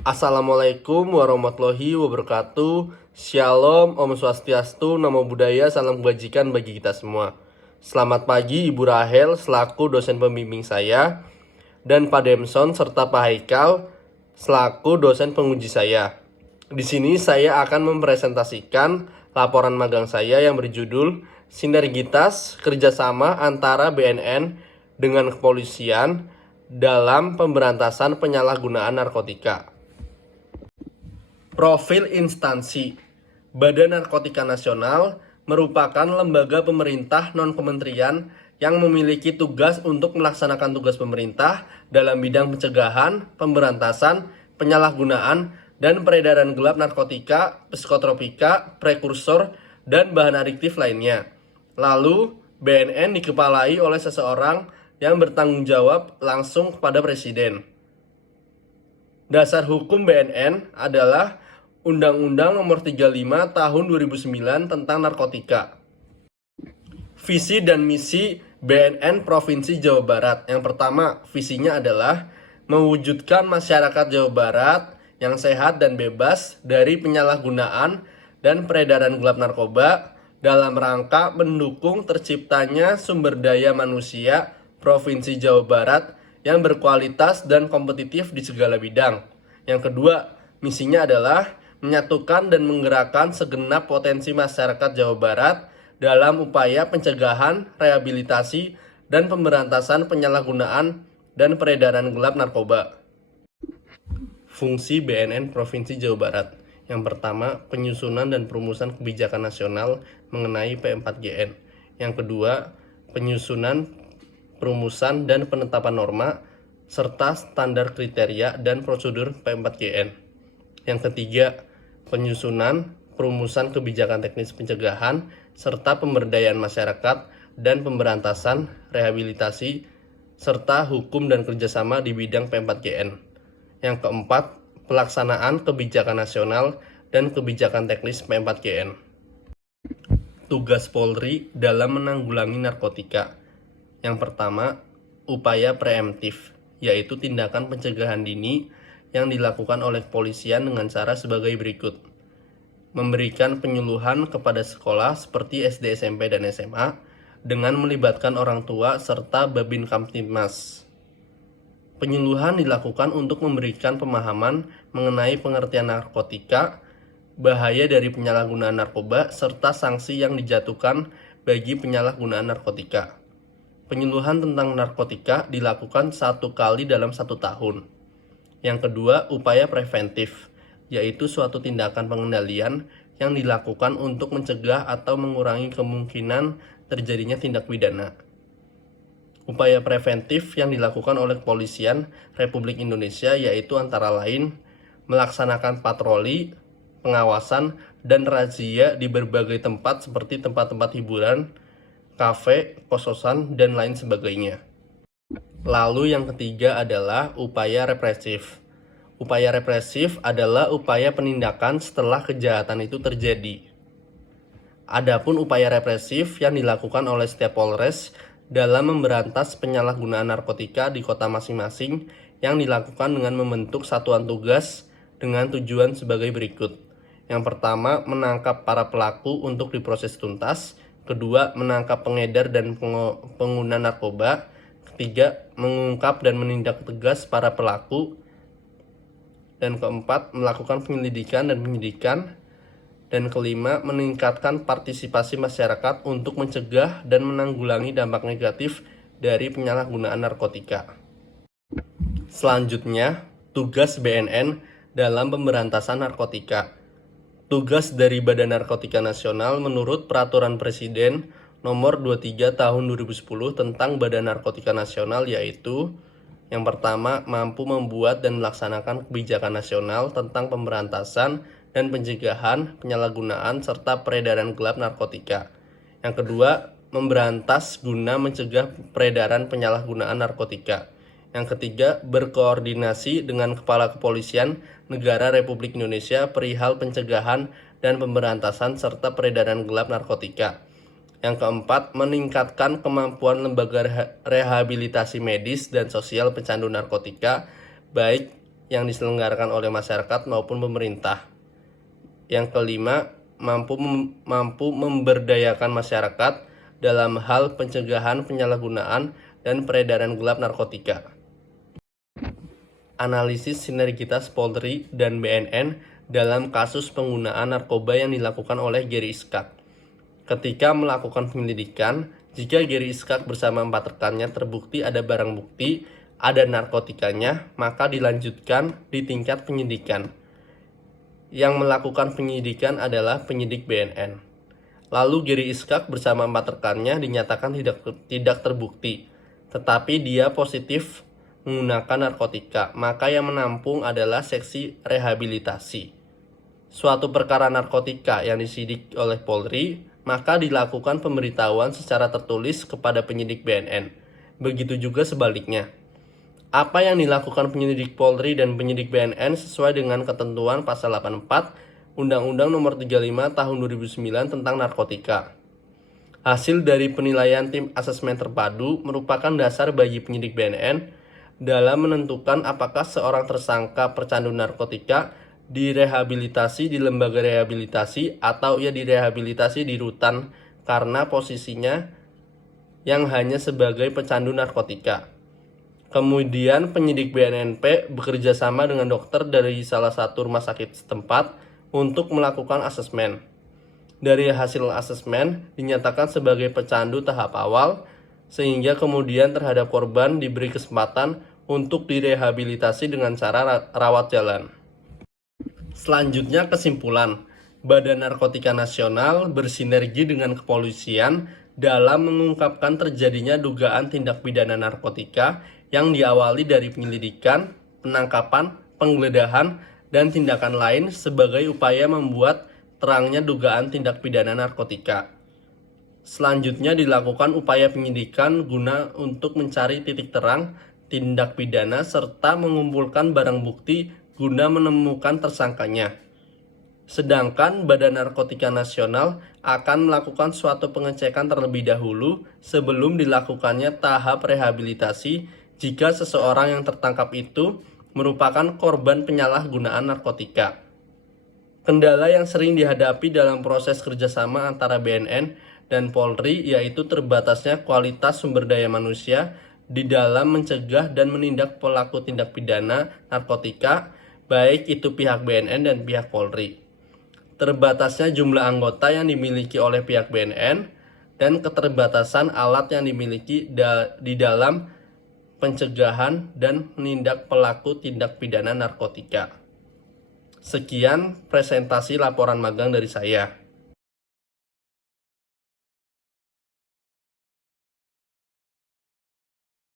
Assalamualaikum warahmatullahi wabarakatuh. Shalom, Om Swastiastu, Namo Buddhaya, salam kebajikan bagi kita semua. Selamat pagi Ibu Rahel selaku dosen pembimbing saya, dan Pak Demson serta Pak Haikal selaku dosen penguji saya. Di sini saya akan mempresentasikan laporan magang saya yang berjudul Sinergitas Kerjasama Antara BNN dengan Kepolisian dalam Pemberantasan Penyalahgunaan Narkotika. Profil instansi. Badan Narkotika Nasional merupakan lembaga pemerintah non-kementerian yang memiliki tugas untuk melaksanakan tugas pemerintah dalam bidang pencegahan, pemberantasan, penyalahgunaan, dan peredaran gelap narkotika, psikotropika, prekursor, dan bahan adiktif lainnya. Lalu, BNN dikepalai oleh seseorang yang bertanggung jawab langsung kepada Presiden. Dasar hukum BNN adalah Undang-Undang Nomor 35 Tahun 2009 tentang narkotika. Visi dan misi BNN Provinsi Jawa Barat. Yang pertama, visinya adalah mewujudkan masyarakat Jawa Barat yang sehat dan bebas dari penyalahgunaan dan peredaran gelap narkoba dalam rangka mendukung terciptanya sumber daya manusia Provinsi Jawa Barat yang berkualitas dan kompetitif di segala bidang. Yang kedua, misinya adalah menyatukan dan menggerakkan segenap potensi masyarakat Jawa Barat dalam upaya pencegahan, rehabilitasi, dan pemberantasan penyalahgunaan dan peredaran gelap narkoba. Fungsi BNN Provinsi Jawa Barat. Yang pertama, penyusunan dan perumusan kebijakan nasional mengenai P4GN. Yang kedua, penyusunan, perumusan, dan penetapan norma serta standar kriteria dan prosedur P4GN. Yang ketiga, penyusunan, perumusan kebijakan teknis pencegahan, serta pemberdayaan masyarakat dan pemberantasan, rehabilitasi, serta hukum dan kerjasama di bidang P4GN. Yang keempat, pelaksanaan kebijakan nasional dan kebijakan teknis P4GN. Tugas Polri dalam menanggulangi narkotika. Yang pertama, upaya preemptif, yaitu tindakan pencegahan dini yang dilakukan oleh kepolisian dengan cara sebagai berikut. Memberikan penyuluhan kepada sekolah seperti SD, SMP, dan SMA dengan melibatkan orang tua serta Babin Kamtibmas. Penyuluhan dilakukan untuk memberikan pemahaman mengenai pengertian narkotika, bahaya dari penyalahgunaan narkoba, serta sanksi yang dijatuhkan bagi penyalahgunaan narkotika. Penyuluhan tentang narkotika dilakukan 1 kali dalam 1 tahun. Yang kedua, upaya preventif, yaitu suatu tindakan pengendalian yang dilakukan untuk mencegah atau mengurangi kemungkinan terjadinya tindak pidana. Upaya preventif yang dilakukan oleh Kepolisian Republik Indonesia yaitu antara lain melaksanakan patroli, pengawasan, dan razia di berbagai tempat seperti tempat-tempat hiburan, kafe, kos-kosan, dan lain sebagainya. Lalu yang ketiga adalah upaya represif. Upaya represif adalah upaya penindakan setelah kejahatan itu terjadi. Adapun upaya represif yang dilakukan oleh setiap Polres dalam memberantas penyalahgunaan narkotika di kota masing-masing yang dilakukan dengan membentuk satuan tugas dengan tujuan sebagai berikut. Yang pertama, menangkap para pelaku untuk diproses tuntas. Kedua, menangkap pengedar dan pengguna narkoba. Ketiga, mengungkap dan menindak tegas para pelaku. Dan keempat, melakukan penyelidikan dan penyidikan. Dan kelima, meningkatkan partisipasi masyarakat untuk mencegah dan menanggulangi dampak negatif dari penyalahgunaan narkotika. Selanjutnya, tugas BNN dalam pemberantasan narkotika. Tugas dari Badan Narkotika Nasional menurut Peraturan Presiden Nomor 23 Tahun 2010 tentang Badan Narkotika Nasional yaitu yang pertama, mampu membuat dan melaksanakan kebijakan nasional tentang pemberantasan dan pencegahan penyalahgunaan serta peredaran gelap narkotika. Yang kedua, memberantas guna mencegah peredaran penyalahgunaan narkotika. Yang ketiga, berkoordinasi dengan Kepala Kepolisian Negara Republik Indonesia perihal pencegahan dan pemberantasan serta peredaran gelap narkotika. Yang keempat, meningkatkan kemampuan lembaga rehabilitasi medis dan sosial pecandu narkotika, baik yang diselenggarakan oleh masyarakat maupun pemerintah. Yang kelima, mampu memberdayakan masyarakat dalam hal pencegahan penyalahgunaan dan peredaran gelap narkotika. Analisis sinergitas Polri dan BNN dalam kasus penggunaan narkoba yang dilakukan oleh Gary Iskak. Ketika melakukan penyelidikan, jika Gary Iskak bersama 4 rekannya terbukti ada barang bukti, ada narkotikanya, maka dilanjutkan di tingkat penyidikan. Yang melakukan penyidikan adalah penyidik BNN. Lalu Gary Iskak bersama 4 rekannya dinyatakan tidak terbukti, tetapi dia positif menggunakan narkotika, maka yang menampung adalah seksi rehabilitasi. Suatu perkara narkotika yang disidik oleh Polri, maka dilakukan pemberitahuan secara tertulis kepada penyidik BNN. Begitu juga sebaliknya. Apa yang dilakukan penyidik Polri dan penyidik BNN sesuai dengan ketentuan pasal 84 Undang-Undang Nomor 35 Tahun 2009 tentang narkotika. Hasil dari penilaian tim asesmen terpadu merupakan dasar bagi penyidik BNN dalam menentukan apakah seorang tersangka pecandu narkotika direhabilitasi di lembaga rehabilitasi atau ia direhabilitasi di rutan karena posisinya yang hanya sebagai pecandu narkotika. Kemudian penyidik BNNP bekerja sama dengan dokter dari salah satu rumah sakit setempat untuk melakukan asesmen. Dari hasil asesmen dinyatakan sebagai pecandu tahap awal, sehingga kemudian terhadap korban diberi kesempatan untuk direhabilitasi dengan cara rawat jalan. Selanjutnya kesimpulan, Badan Narkotika Nasional bersinergi dengan kepolisian dalam mengungkapkan terjadinya dugaan tindak pidana narkotika yang diawali dari penyelidikan, penangkapan, penggeledahan, dan tindakan lain sebagai upaya membuat terangnya dugaan tindak pidana narkotika. Selanjutnya dilakukan upaya penyidikan guna untuk mencari titik terang tindak pidana serta mengumpulkan barang bukti guna menemukan tersangkanya. Sedangkan Badan Narkotika Nasional akan melakukan suatu pengecekan terlebih dahulu sebelum dilakukannya tahap rehabilitasi jika seseorang yang tertangkap itu merupakan korban penyalahgunaan narkotika. Kendala yang sering dihadapi dalam proses kerjasama antara BNN dan Polri yaitu terbatasnya kualitas sumber daya manusia di dalam mencegah dan menindak pelaku tindak pidana narkotika, baik itu pihak BNN dan pihak Polri. Terbatasnya jumlah anggota yang dimiliki oleh pihak BNN dan keterbatasan alat yang dimiliki di dalam pencegahan dan menindak pelaku tindak pidana narkotika. Sekian presentasi laporan magang dari saya.